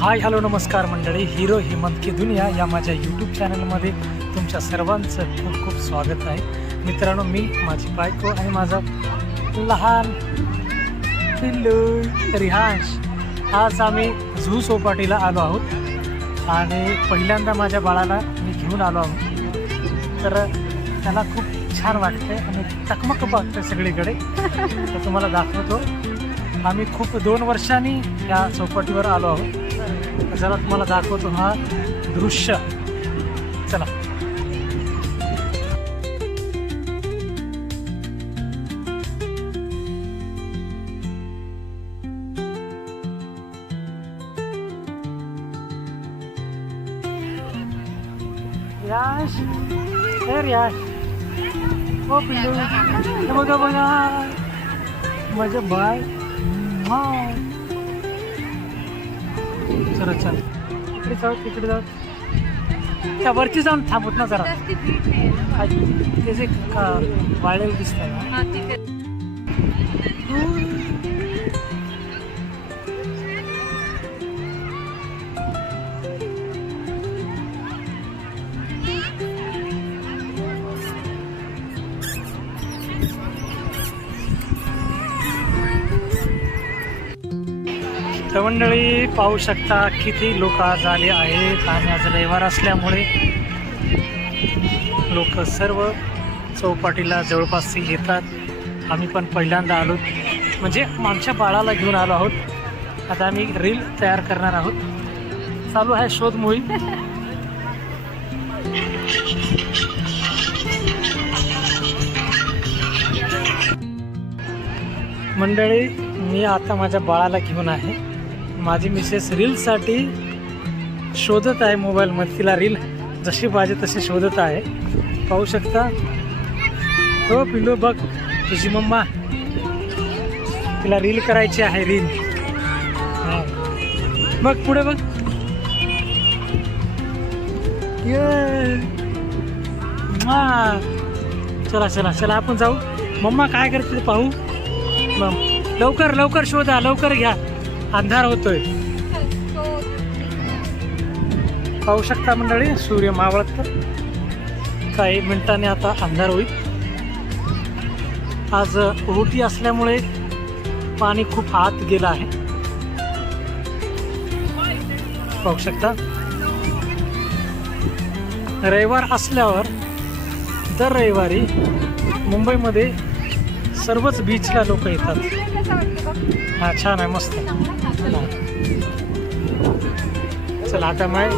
Hi hello नमस्कार मंडळी. Hero हिमंत की दुनिया या माझ्या यूट्यूब चॅनलमध्ये तुमच्या सर्वांचं खूप खूप स्वागत आहे. मित्रांनो मी माझी बायको आणि माझा लहान पिल्लू रिहांश. आज आम्ही झू चौपाटीला आलो आहोत आणि पहिल्यांदा माझ्या बाळाला मी घेऊन आलो आहोत. तर त्याला खूप छान वाटते आणि चकमक बघते सगळीकडे. तर तुम्हाला दाखवतो. आम्ही खूप दोन वर्षांनी या चौपाटीवर आलो आहोत. जरा तुम्हाला दाखवतो हा दृश्य. चला. याश. हे याश. ओ पिल्लू. हे बघा बघा. माझं बाय चला. इकडे जाऊ तिकडे जाऊ. त्या वरती जाऊन थांबत ना जरा. ते जे का- वाळलेलं दिसत तर मंडळी पाहू शकता किती लोक आज आले आहेत आणि आज रविवार असल्यामुळे लोक सर्व चौपाटीला जवळपास येतात. आम्ही पण पहिल्यांदा आलो. म्हणजे आमच्या बाळाला घेऊन आलो आहोत. आता आम्ही रील तयार करणार आहोत. चालू आहे शोध मोहीम. मंडळी मी आता माझ्या बाळाला घेऊन आहे. माझी मिसेस रीलसाठी शोधत आहे मोबाईलमध्ये. तिला रील जशी पाहिजे तशी शोधत आहे. पाहू शकता? हो पिलो बघ. तुझी मम्मा. तिला रील करायची आहे रील. मग पुढे बघ. ये. चला चला चला आपण जाऊ. मम्मा काय करते पाहू. मग. लवकर लवकर शोधा लवकर घ्या. अंधार होतोय. पाहू शकता मंडळी सूर्य मावळत तर काही मिनिटांनी आता अंधार होईल. आज ओहोटी असल्यामुळे पाणी खूप आत गेलं आहे. पाहू शकता. रविवार असल्यावर दर रविवारी मुंबईमध्ये सर्वच बीचला लोक येतात. हा छान आहे मस्त चला आता माय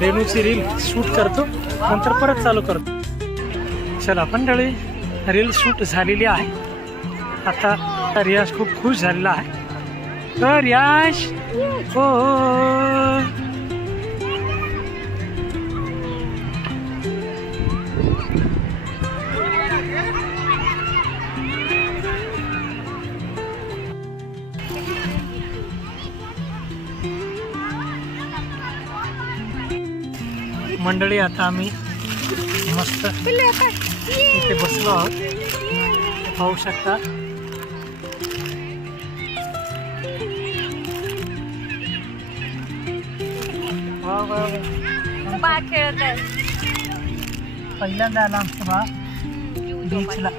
रेणूची रील शूट करतो. नंतर परत चालू करतो. चला मंडळी रील शूट झालेली आहे. आता रियाज खूप खुश झालेला आहे. तर रियाज हो. मंडळी आता आम्ही मस्त इथे बसलो आहोत पाहू शकता वा वा वा. बाळ खेळत आहे पहिल्यांदा आला आमचं बा बीचला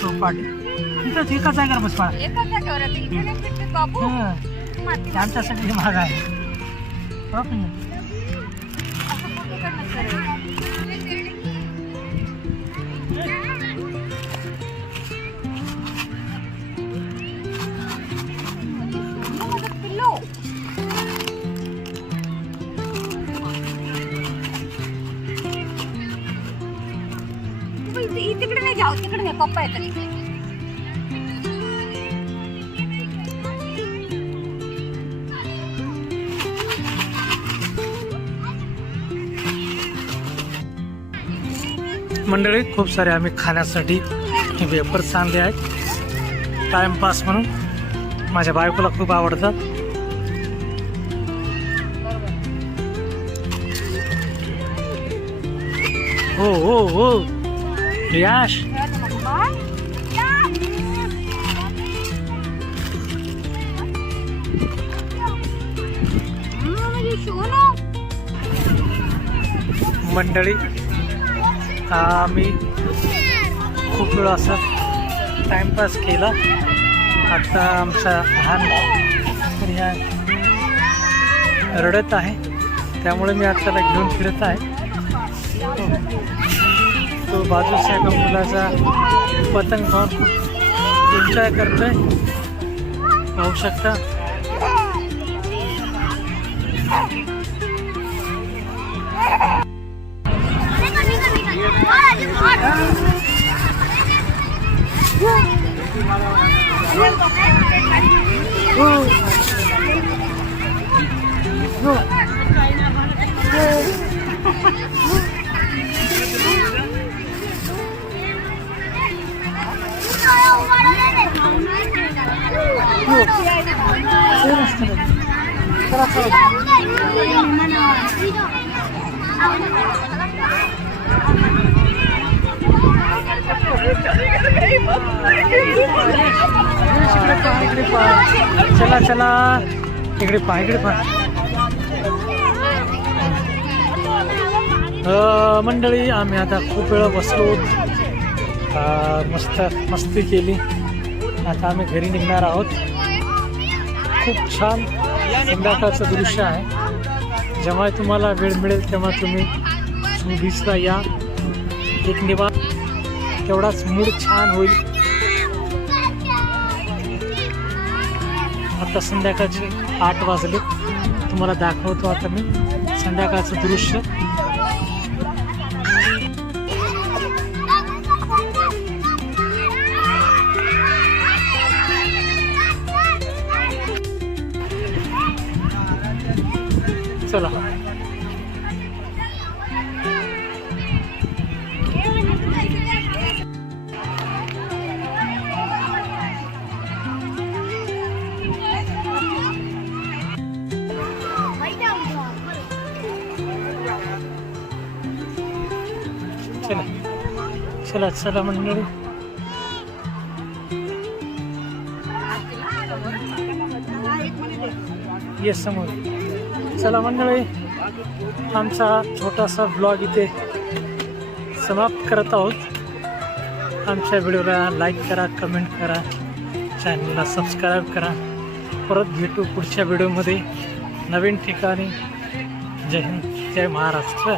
चौपाटी एकाच बस एका जागेवर आहे. इकडे नाही फिरते बाबू. हं. माती महाग आहे हो की नाही? तू इथे- तिकडे नाही घ्या तिकडे नाही पप्पा येतात इकडे. मंडळी खूप सारे आम्ही खाण्यासाठी वेफर्स आणले आहेत. टाइमपास म्हणून माझ्या बायकोला खूप आवडतात हो हो हो. यश मंडळी आम्ही खूप वेळ असा टाईमपास केला. आता आमचा लहान रडत आहे. त्यामुळे मी आत्ताला घेऊन फिरत आहे. तो बाजूच्या एका मुलाचा पतंग पाहून खूप एन्जॉय करतोय पाहू शकता चला चला. इकडे पहा, इकडे पहा. मंडळी आम्ही आता खूप वेळा बसलो. मस्त मस्ती केली. आता आम्ही घरी निघणार आहोत. खूप छान. संध्याकाळचं दृश्य आहे. जेव्हा तुम्हाला वेळ मिळेल तेव्हा तुम्ही बीचला या. एक निवा तेवढाच मूड छान होईल. आता संध्याकाळचे आठ वाजले. तुम्हाला दाखवतो आता मी संध्याकाळचं दृश्य. चला चला मंडळी. येस समोर. चला मंडळी आमचा छोटासा ब्लॉग इथे समाप्त करत आहोत. आमच्या व्हिडिओला लाईक करा कमेंट करा चॅनलला सबस्क्राईब करा. परत भेटू पुढच्या व्हिडिओमध्ये नवीन ठिकाणी. जय हिंद जय महाराष्ट्र.